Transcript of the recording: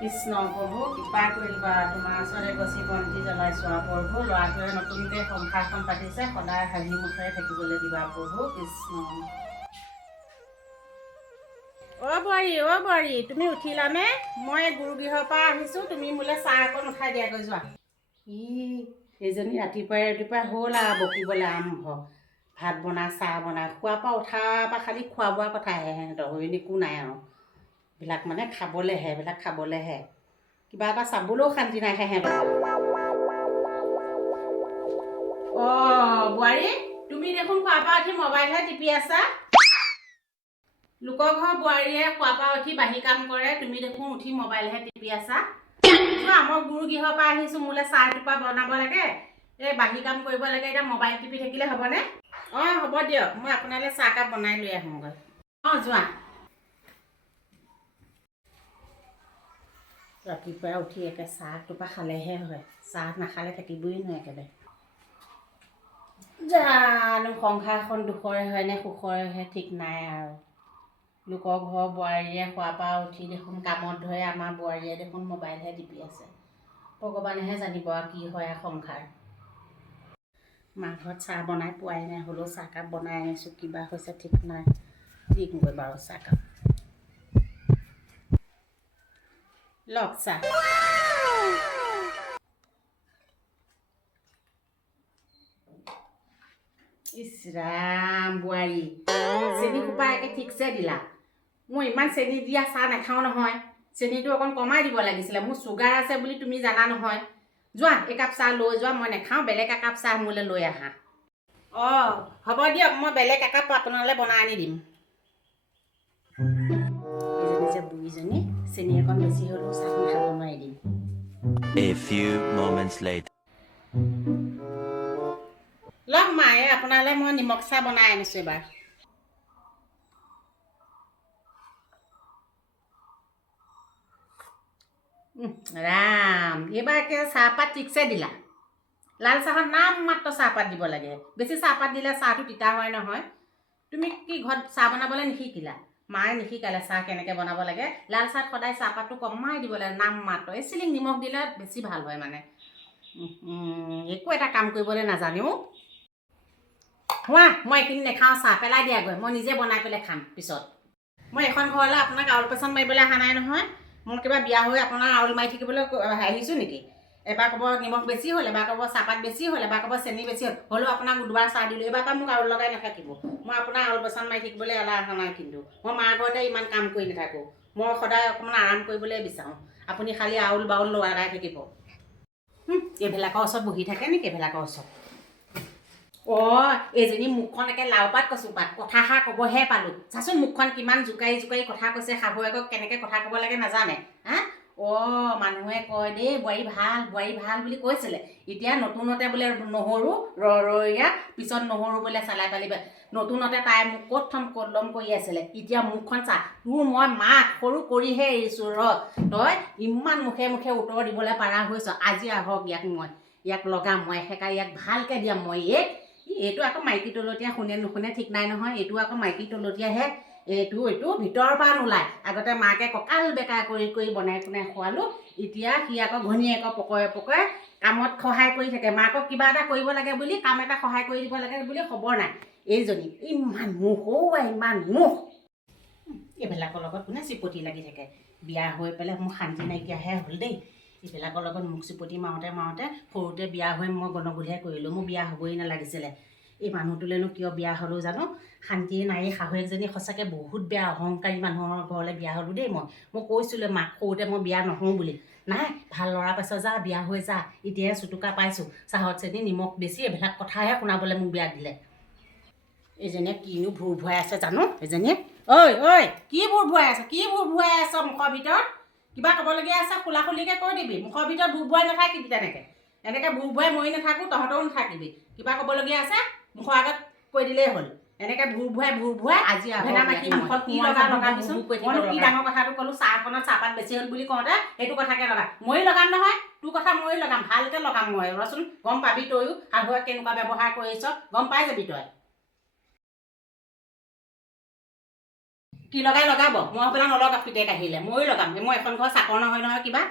কৃষ্ণ প্ৰভু কৃপা কৰিবা তোমাৰ ওচৰতে গছি বন্তি জ্বলাইছোঁ আৰু প্ৰভু ল'ৰাটোৱে নতুনকৈ সংসাৰখন পাতিছে সদায় হাঁহি মুখেৰে থাকিবলৈ দিবা প্ৰভু কৃষ্ণ। বোৱাৰী তুমি উঠিলানে? মই গুৰুগৃহৰ পৰা আহিছোঁ, তুমি মোলৈ চাহ অকণ উঠাই দিয়াগৈ যোৱা। এইজনী ৰাতিপুৱাই হ'ল আৰু বকিবলৈ আৰম্ভ। ভাত বনাই চাহ বনাই খোৱাৰ পৰা উঠাৰ পৰা খালি খোৱা বোৱাৰ কথাহে সিহঁতৰ অইন একো নাই আৰু। এইবিলাক মানে খাবলেহে কিবা এটা চাবলৈও শান্তি নাই সিহঁতৰ। বোৱাৰী তুমি দেখোন খোৱাৰ পৰা উঠি মোবাইলহে টিপি আছা। লোকৰ ঘৰ বোৱাৰীয়ে খোৱাৰ পৰা উঠি বাহি কাম কৰে, তুমি দেখোন উঠি মোবাইলহে টিপি আছা। মই গুৰু গৃহৰ পৰা আহিছোঁ, মোলৈ চাহ এটোপা বনাব লাগে, এই বাহি কাম কৰিব লাগে, এতিয়া মোবাইল টিপি থাকিলে হ'বনে? হ'ব দিয়ক, মই আপোনালৈ চাহকাপ বনাই লৈ আহোঁগৈ। যোৱা। ৰাতিপুৱাই উঠি একে চাহ এটোপা খালেহে হয়, চাহ নাখালে থাকিবই নোৱাৰে একেবাৰে। জানো সংসাৰখন দুখৰে হয় নে সুখৰেহে ঠিক নাই আৰু। লোকৰ ঘৰৰ বোৱাৰীয়ে খোৱাৰ পৰা উঠি দেখোন কামত ধৰে, আমাৰ বোৱাৰীয়ে দেখোন মোবাইলহে টিপি আছে। ভগৱানেহে জানিব আৰু কি হয় আৰু সংসাৰ। মাৰ ঘৰত চাহ বনাই পোৱাই নাই, হ'লেও চাহকাপ বনাই আনিছোঁ, কিবা হৈছে ঠিক নাই। দিমগৈ বাৰু চাহকাপ। লওক চাহ। ইছ ৰাম বোৱাৰী, চেনি সোপা একে ঠিকছে দিলা। মই ইমান চেনি দিয়া চাহ নাখাওঁ নহয়, চেনিটো অকণ কমাই দিব লাগিছিলে। মোৰ চুগাৰ আছে বুলি তুমি জানা নহয়। যোৱা একাপ চাহ লৈ যোৱা, মই নাখাওঁ, বেলেগ একাপ চাহ মোলৈ লৈ আহা। হ'ব দিয়ক, মই বেলেগ একাপ আপোনালৈ বনাই আনি দিম। এইজনী যে বুঢ়ীজনী চেনি অকণ বেছি হ'লেও চাহখন খাব নোৱাৰি দিম। A few moments later. লওক মায়ে আপোনালৈ মই নিমখ চাহ বনাই আনিছোঁ এবাৰ। ৰাম, এইবাৰ একে চাহপাত ঠিকছে দিলা। লাল চাহত নাম মাত্ৰ চাহপাত দিব লাগে, বেছি চাহপাত দিলে চাহটো তিতা হয় নহয়। তুমি কি ঘৰত চাহ বনাবলৈ নিশিকিলা? মায়ে নিশিকালে চাহ কেনেকৈ বনাব লাগে। লাল চাহত সদায় চাহপাতটো কমাই দিব লাগে, নাম মাত্ৰ। এচিলিক নিমখ দিলে বেছি ভাল হয় মানে। একো এটা কাম কৰিবলৈ নাজানেও। মই এইখিনি নাখাওঁ, চাহ পেলাই দিয়াগৈ, মই নিজে বনাই পেলাই খাম পিছত। মই এখন ঘৰলৈ আপোনাক আউল পেচন মাৰিবলৈ অহা নাই নহয়। মই কিবা বিয়া হৈ আপোনাৰ আউল মাৰি থাকিবলৈ আহিছোঁ নেকি? এবাৰ ক'ব নিমখ বেছি হ'ল, এবাৰ ক'ব চাহপাত বেছি হ'ল, এবাৰ ক'ব চেনি বেছি হ'ল, হ'লেও আপোনাক দুবাৰ চাহ দিলোঁ। এইবাৰ পৰা মোক আউল লগাই নাথাকিব। মই আপোনাৰ আউল পেচন মাৰি থাকিবলৈ এলাহ অহা নাই কিন্তু। মই মাৰ ঘৰতে ইমান কাম কৰি নাথাকোঁ, মই সদায় অকণমান আৰাম কৰিবলৈ বিচাৰোঁ। আপুনি খালি আউল বাউল লগাই থাকিব। এইবিলাকৰ ওচৰত বহি থাকে নেকি এইবিলাকৰ ওচৰত? এইজনী মুখখন একে লাওপাত কচুপাত, কথাষাৰ ক'বহে পালোঁ। চাচোন মুখখন কিমান জোকাৰি জোকাৰি কথা কৈছে, শাহুৱেকক কেনেকৈ কথা ক'ব লাগে নাজানে। মানুহে কয় দেই বোৱাৰী ভাল বুলি কৈছিলে, এতিয়া নতুনতে বোলে নহৰু ৰৰৈয়া, পিছত নহৰু বোলে চালাই পালিব। নতুনতে তাই মোক ক'ত থম কলম কৰি আছিলে, এতিয়া মুখখন চা। তোৰ মই মাক সৰু কৰিহে এৰিছোঁ তই ইমান মুখে মুখে উত্তৰ দিবলৈ পাৰা হৈছ। আজি আহক ইয়াক লগাম মই এসেকা, ইয়াক ভালকৈ দিয়াম মই। এইটো আকৌ মাইকী তলতীয়া শুনে নুশুনে ঠিক নাই নহয়। এইটো আকৌ মাইকী তলতীয়াহে, এইটো ভিতৰৰ পৰা নোলায়। আগতে মাকে কঁকাল বেকা কৰি বনাই কোনাই খোৱালোঁ, এতিয়া সি আকৌ ঘৈণীয়েকৰ পকৰে কামত সহায় কৰি থাকে। মাকক কিবা এটা কৰিব লাগে বুলি, কাম এটা সহায় কৰি দিব লাগে বুলি খবৰ নাই। এইজনী ইমান মুখ, ইমান মুখ। এইবিলাকৰ লগত কোনে চিপতি লাগি থাকে। বিয়া হৈ পেলাই মোৰ শান্তি নাইকিয়াহে হ'ল দেই। এইবিলাকৰ লগত মুখ চিপতি মাৰোঁতে সৰুতে বিয়া হৈ মই গণগোলহে কৰিলোঁ। মোৰ বিয়া হ'বই নালাগিছিলে। এই মানুহটোলৈনো কিয় বিয়া হ'লোঁ জানো। শান্তিয়ে নাই। শাহুৱেকজনী সঁচাকৈ বহুত বেয়া অহংকাৰী মানুহৰ ঘৰলৈ বিয়া হ'লোঁ দেই। মই কৈছিলোঁ মাক সৰুতে মই বিয়া নহওঁ বুলি। নাই, ভাল ল'ৰা পাইছ যা, বিয়া হৈ যা, এতিয়াহে চুটুকা পাইছোঁ, চাহত চেনি নিমখ বেছি, এইবিলাক কথাহে শুনাবলৈ মোক বিয়া দিলে। এইজনীয়ে কিনো ভুৰ ভুৱাই আছে জানো। এইজনীয়ে কি ভুৰ ভুৱাই আছ মুখৰ ভিতৰত? কিবা ক'বলগীয়া আছে খোলাখুলিকৈ কৈ দিবি। মুখৰ ভিতৰত ভুৰ ভুৱাই নাথাকিবি এনেকৈ ভুৰ ভুৱাই মৰি নাথাকোঁ, তহঁতেও নাথাকিবি। কিবা ক'বলগীয়া আছে মুখৰ আগত কৈ দিলেই হ'ল। এনেকৈ ভুৰ ভুৱাই আজি ভেনা মাখি মুখত কি লগাবিচোন। মইনো কি ডাঙৰ কথাটো ক'লোঁ, চাহখনত চাহপাত বেছি হ'ল বুলি কওঁতে সেইটো কথাকে লগা। ময়ো লগাম নহয়, তোৰ কথা ময়ো লগাম, ভালকৈ লগাম মই। ৰচোন গম পাবি তয়ো শাহুৱেক কেনেকুৱা ব্যৱহাৰ কৰিছ, গম পাই যাবি তই। কি লগাই লগাব মই পেলাই নলগাম পিতেক আহিলে ময়ো লগাম মই এখন ঘৰ চাকৰ নহয় নহয় কিবা